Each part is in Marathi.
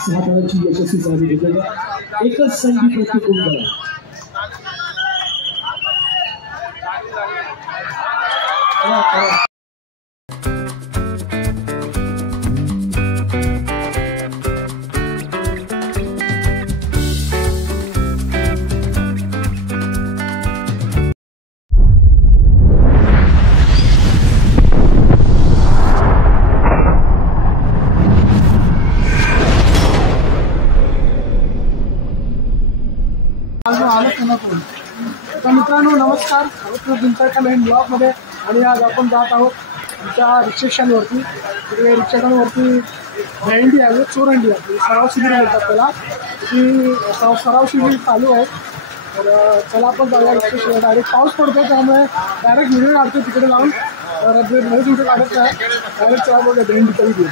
साताराची यशस्वी झाली होती। एकच संधी प्रत्येक गुंडाला। मित्रांनो नमस्कार, दिनकर लाईन ब्लॉग मध्ये आणि आज आपण जात आहोत आमच्या रिक्षेशांवरती। तिकडे रिक्षेशांवरती भेंडी आहे, चोरंडी आहे, सराव शिबिर म्हणतात त्याला। ती सराव शिबिर चालू आहे। तर चला आपण जाऊया रिक्षेशाला। डायरेक्ट पाऊस पडतो त्यामुळे डायरेक्ट व्हिडिओ काढतो तिकडे जाऊन। तर नवीन व्हिडिओ काढत आहे डायरेक्ट चला बघा भेंडी तरी घेऊ।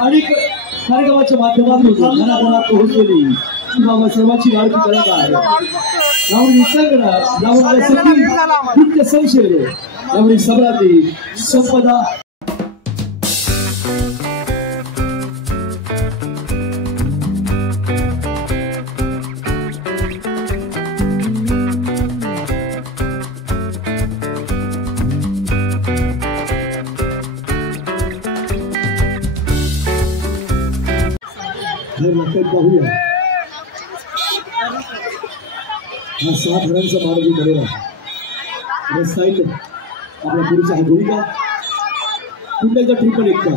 आणि कार्यक्रमाच्या माध्यमातून घराघरात पोहोचलेली बाबा सर्वांची लाडकी कलाकार लावणी संगणक लावणारे सखी नृत्य संशय लावणी सम्राटी संपदा पाहूया। हा 7 रनांचा मार्गी करेला रस्ता आहे आपल्या पुढचा हा गोविंदा पुन्हा एकदा ट्रिपल एकदा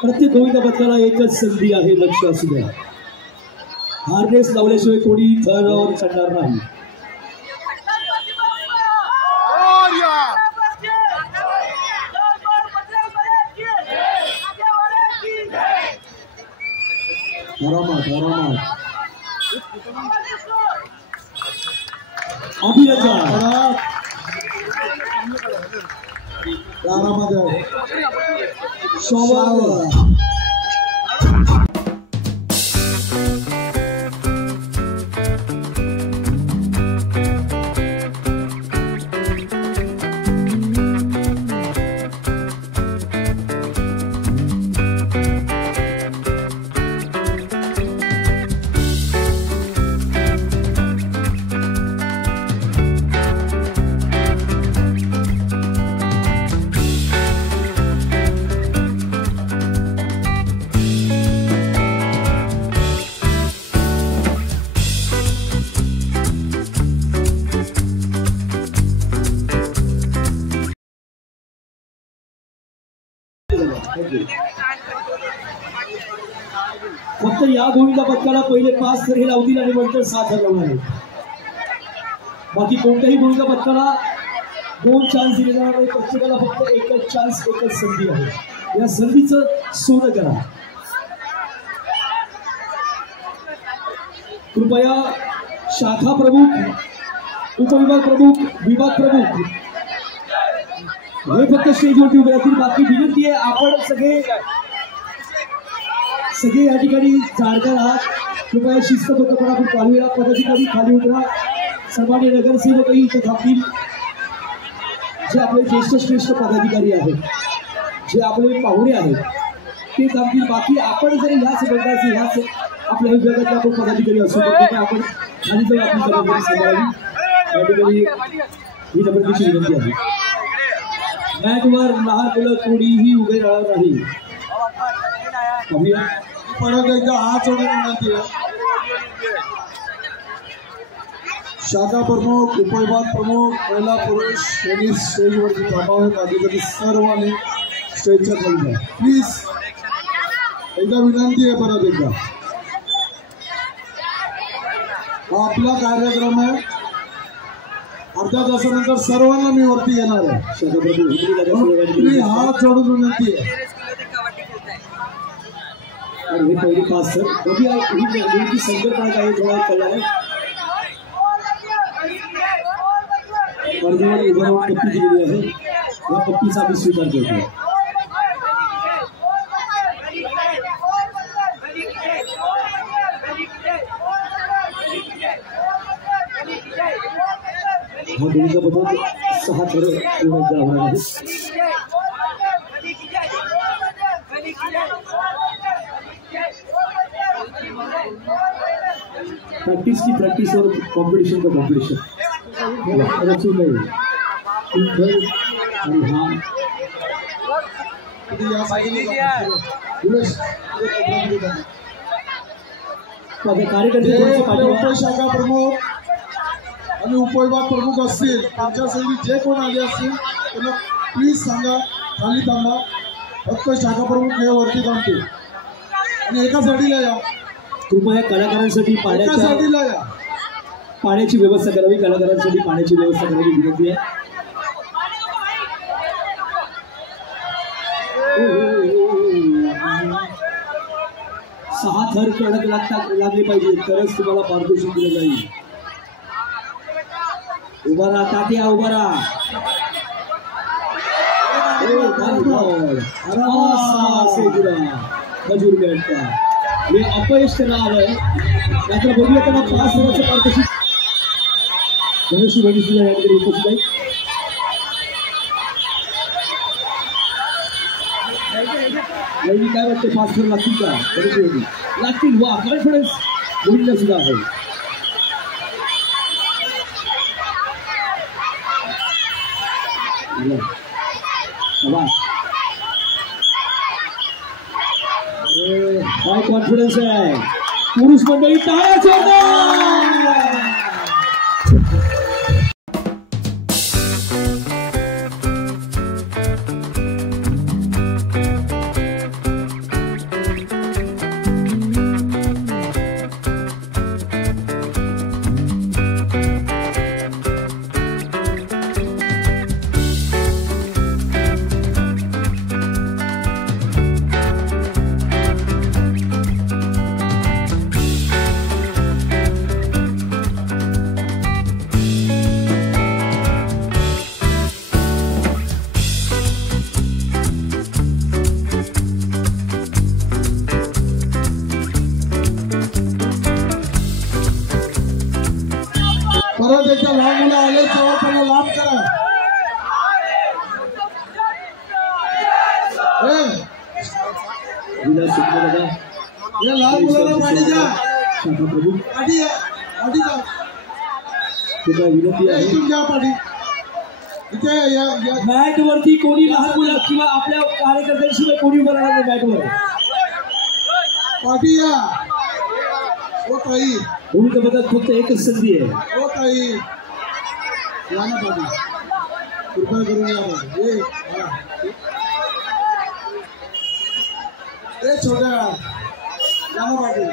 प्रत्येक गोविंदा बदलाला एकच संधी आहे, लक्ष असू द्या। हार्नेस लावल्याशिवाय कोणी थरावर चढणार नाही। आरामात फक्त या गोविंदा पथकाला पहिले 5 तर हे लावतील आणि नंतर 7 लावणार आहेत। बाकी कोणत्याही गोविंदा पथकाला 2 चान्स दिले जाणार नाही। प्रत्येकाला फक्त एकच चान्स, एकच संधी आहे। या संधीचं सोनं करा। कृपया शाखा प्रमुख, उपविभाग प्रमुख, विभाग प्रमुख हे फक्त स्टेजवरती उभे राहतील। बाकी विनंती आहे आपण सगळे या ठिकाणी जाणकार आहात। कृपया शिस्तबद्धपणे आपण पाहूया। पदाधिकारी खाली उतरा। सन्मान्य नगरसेवकही इथे थांबतील। जे आपले श्रेष्ठ पदाधिकारी आहेत, जे आपले पाहुणे आहेत ते थांबतील। बाकी आपण जर ह्याच गटाचे ह्याच आपल्या विभागाचे आपण पदाधिकारी असू तर आपण खाली जाऊन आपली जबाबदारी सांभाळावी। या ठिकाणी ही जबरदस्ती विनंती आहे। मॅटवर लहान मुलं कोणीही उभे राहणार नाही। परत एकदा हात जोडून विनंती आहे। शाखा प्रमुख, उपविभाग प्रमुख, महिला पुरुष यांनी स्टेजवरती थांबावे। बाकीचे सर्वांनी स्टेजच्या खाली प्लीज एकदा विनंती आहे। परत एकदा हा आपला कार्यक्रम आहे। अर्ध्या तासानंतर सर्वांना मी वरती येणार आहे. तुम्ही हात जोडून विनंती आहे. और हे पहिली पास सर कभी ही संकल्पना का ये थोड़ा चला है और जो उधर पट्टी दिली आहे या पट्टीचा मी स्वीकार करतो. हा दोन्हीचा बदल 6 थर एवढा होणार आहे. प्रैक्टिस की प्रैक्टिस और कंपटीशन का कंपटीशन नहीं. कार्यकर्ते शाखा प्रमुख आणि उपविभाग प्रमुख असतील त्यांच्यासाठी जे कोण आले असतील त्यांना प्लीज सांगा खाली थांबा. फक्त शाखा प्रमुख हे वरती थांबतील आणि एका साडीला या. कृपया कलाकारांसाठी पाण्याची व्यवस्था करावी. कलाकारांसाठी पाण्याची व्यवस्था करावी विनंती आहे. सहा थर कडक लागले पाहिजे तरच तुम्हाला पारितोषिक दिलं जाईल. उभा राहा तात्या, उभा राहा. मजूर बँडचा हे अपयश त्यांना आलंय. त्याकडे बघूया त्यांना 5 थराचं पारितोषिक. धनुष्य भगिनी सुद्धा या ठिकाणी उपस्थित आहे. काय वाटते 5 थर लागतील का? धनुष्य भगिनी लागतील. वा कॉन्फिडन्स मुलींना सुद्धा आहे. काय कॉन्फिडन्स आहे. पुरुष मंडळी टाळ्या वाजवा. परत एकदा लहान मुलं आले तेव्हा त्यांना लाभ करा. या लहान मुलाला पाठी द्या. पाठी द्या. विनंती आहे. इथून घ्या पाठी. मॅट वरती कोणी लहान मुलं किंवा आपल्या कार्यकर्त्यांशिवाय कोणी उभं राहणार मॅट वर. पाठी या. ओ ताई भूमिका बदल फक्त एकच संधी आहे. ओ ताई या ना पाठी. कृपया करून या पाठी. ए छोट्या या ना पाठी.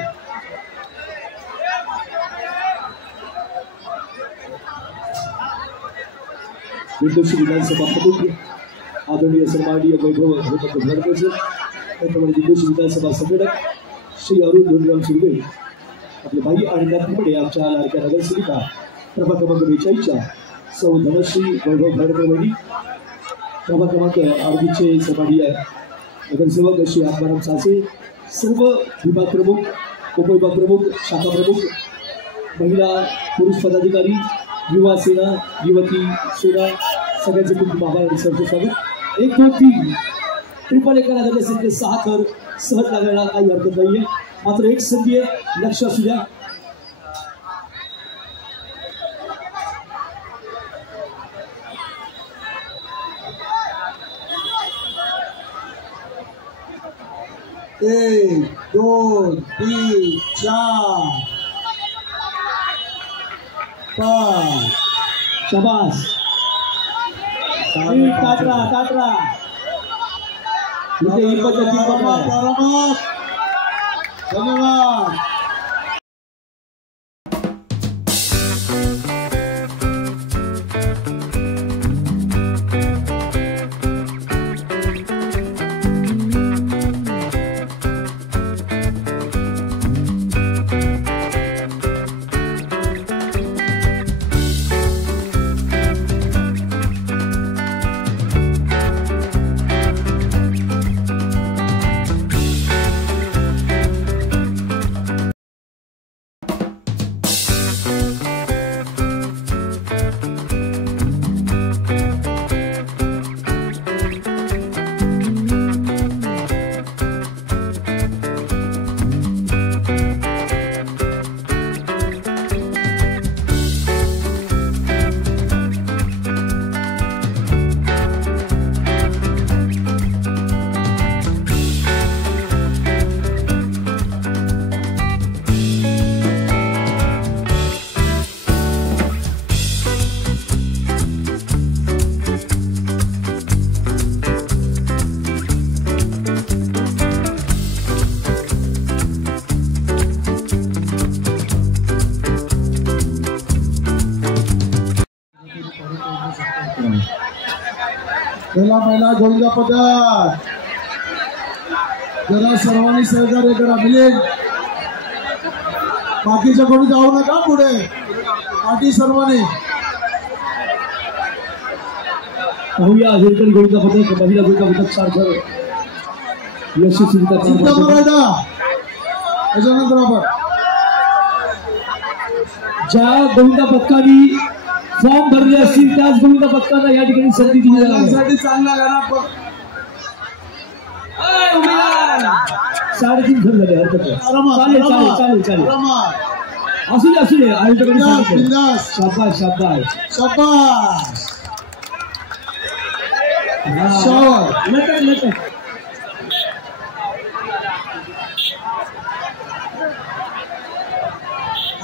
निर्दोषी विधानसभा प्रमुख आदरणीय सन्माननीय वैभव भडकेचे त्याप्रमाणे निर्दोषी विधानसभा संघटक श्री अरुण धोंडराम सुर्वे आपले भाई आणि नातीकडे आमच्या लाडक्या नगरसेविका प्रभाग क्रमांक 42च्या सौ धनश्री वैभव भडके प्रभाग क्रमांक 8चे सन्माननीय नगरसेवक श्री आत्माराम सासे, सर्व विभाग प्रमुख, उपविभाग प्रमुख, शाखा प्रमुख, महिला पुरुष पदाधिकारी, युवा सेना, युवती सेना सगळ्यांचे खूप आभार आणि सरचे स्वागत. 1 2 3 ट्रिपल एका लागत असेल ते 6 थर सहज लागायला काही हरकत नाहीये. मात्र एक संधी आहे, लक्ष असू द्या. एक 2 3 4 5 शाबास. तात्रा इथे ही पद्धती धन्यवाद. पहिला महिला गोविंदा पदक. जरा सर्वांनी सहकार्य करा. मिलिंद बाकीच्या कोणी जाऊ नका पुढे. पाठी सर्वांनी पाहूया हिरकणी गोविंदा पदक महिला गोविंदा पदक सारखं यशस्वीरित्या त्याच्यानंतर आपण ज्या गोविंदा पदकांनी फॉर्म भरले असतील त्याच गोविंदा पदकांना या ठिकाणी संधी दिली जाणार. चांगला गाणा 3.5 घर झाले. हरकत नाही. चालेल चालेल चालेल चालेल. असू दे आयोजकांनी. शाबास शाबास शाबास. लटक लटक.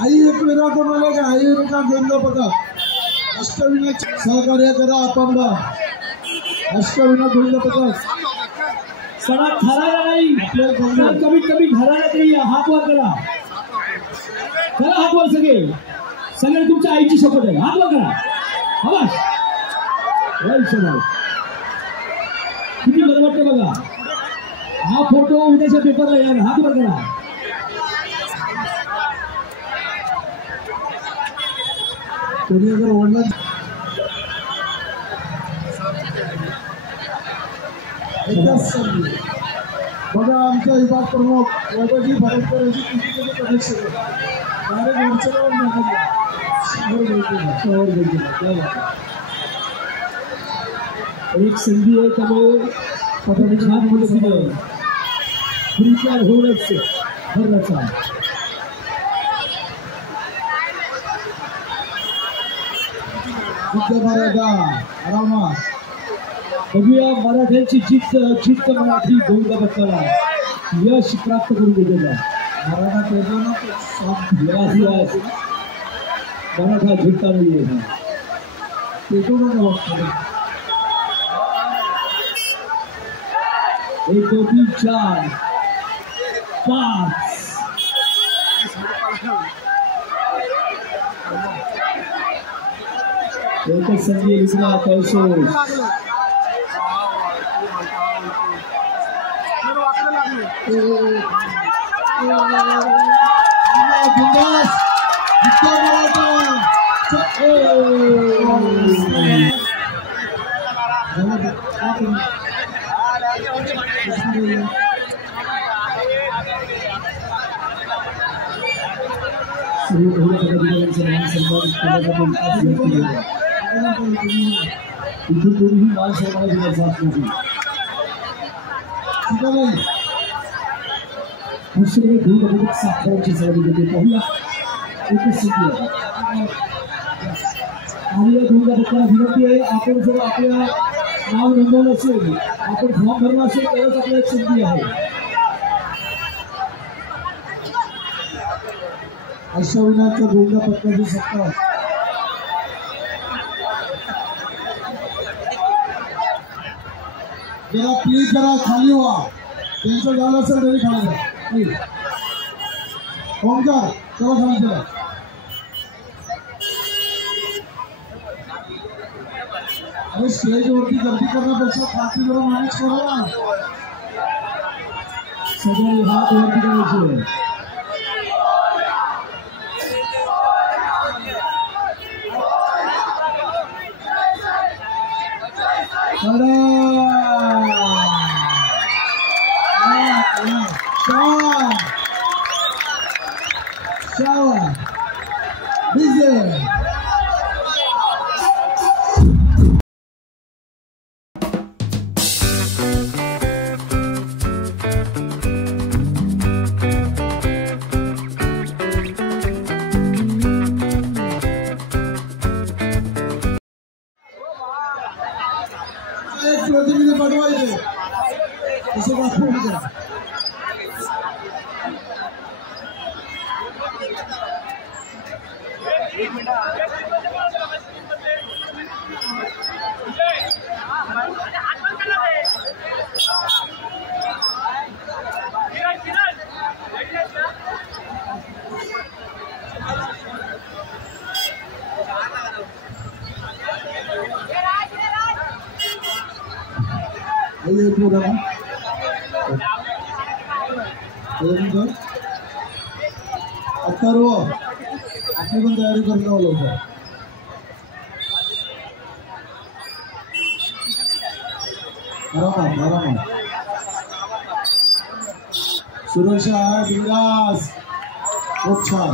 आई एक वेळा कोणाला का आई का गोविंदा पदक. अष्टविनायक सहकार्य करा. आपण अष्टविनायक गोविंदा पदक सगळा ठरायला नाही. कमीत कमी घराला तरी हात वर करा. करा हात वर सगळे तुमच्या आईची शपथ आहे. हात वर करा. आवाज किती बरं वाटतं बघा. हा फोटो उद्याच्या पेपरला येणार. हात वर करा. कोणी अगर ओढला बघा. आमचा विभाग प्रमुख वैभवजी भरतकर यांची तिकीट कनेक्शन डायरेक्ट एक संधी आहे. त्यामुळे छान पद्धतीने प्रिपेअर होऊनच भरण्याचा. आरामात बघूया मराठ्यांची जिद्द मराठी गोविंदा पदकाला यश प्राप्त करून देते. मराठा मराठा झुकता नाहीये. एक 2 3 4 5 एकच संधी लिखला. पैसो इथून कोणीही मान सन्मान दिला जात नाही. दुसरीकडे गोविंदा साखरांची जाळी देते. पाहूया एकच संधी आहे. आणि या गोविंदा पदकाला विनंती आहे. आपण जर आपल्या नाव नोंदवलं असेल, आपण फॉर्म भरला असेल तरच आपल्याला एक संधी आहे. अष्टविनायक गोविंदा पदकाची सत्ता. जरा प्लीज जरा खाली व्हा. त्यांचं झालं असेल तरी खाली जा प्लीज. ओंकार चला खाली चला. अरे स्टेजवरती गर्दी करण्यापेक्षा खाली जरा मॅनेज करा ना. सगळे हात वरती करायचे. प्रतिनिधी पाठवायचे तसं दाखवून द्या. हे बघा ना अथर्व आपली पण तयारी करता लवकर आरामात सुरक्षा आहे बिंदास खूप छान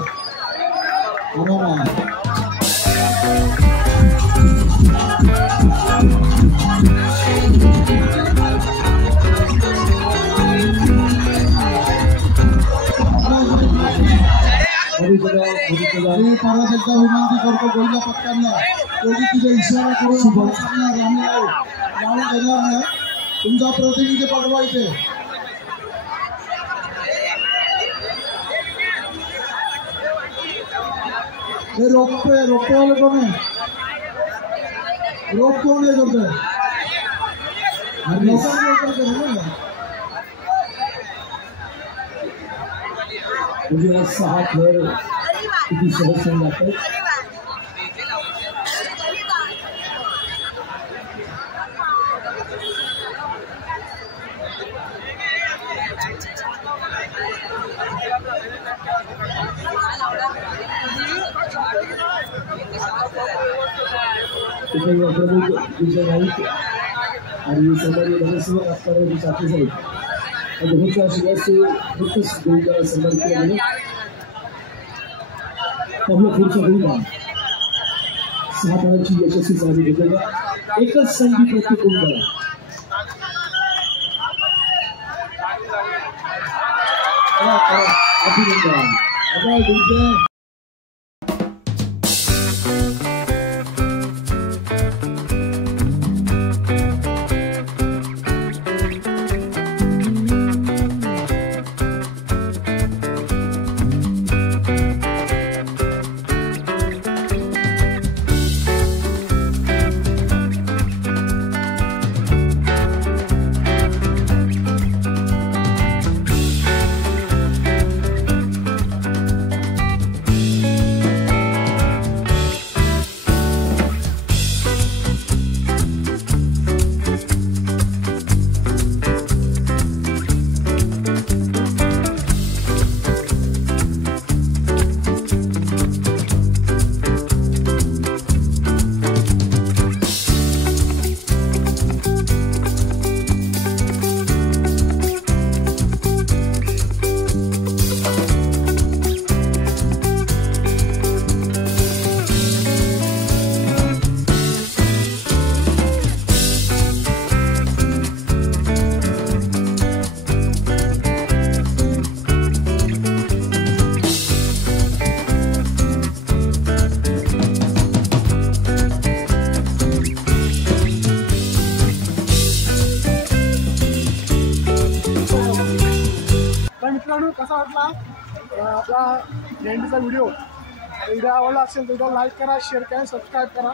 आरामात परत एकदा विनंती करतो गोलला पक्कांना कोणी तिथे इशारा करून तुमचा प्रतिनिधी पाठवा इथे हे रोखते वाले कोण आहे रोख कोण हे करतोय म्हणजे 6 खेळ किती सहज जातात विजय राईत आणि समारी नगरसेवक असणारे साथी साहेब दोघांच्या आशीर्वादाचे खूपच गोलला सन्मान केला गेला पहिलं पुढचं होईल 6 धावांची यशस्वी चालू घेतलेला एकच संधी प्रत्येक गोलला अभिनंदन मित्रांनो कसा वाटला आपला भेंडीचा व्हिडिओ आवडला असेल तर लाईक करा शेअर करा सबस्क्राईब करा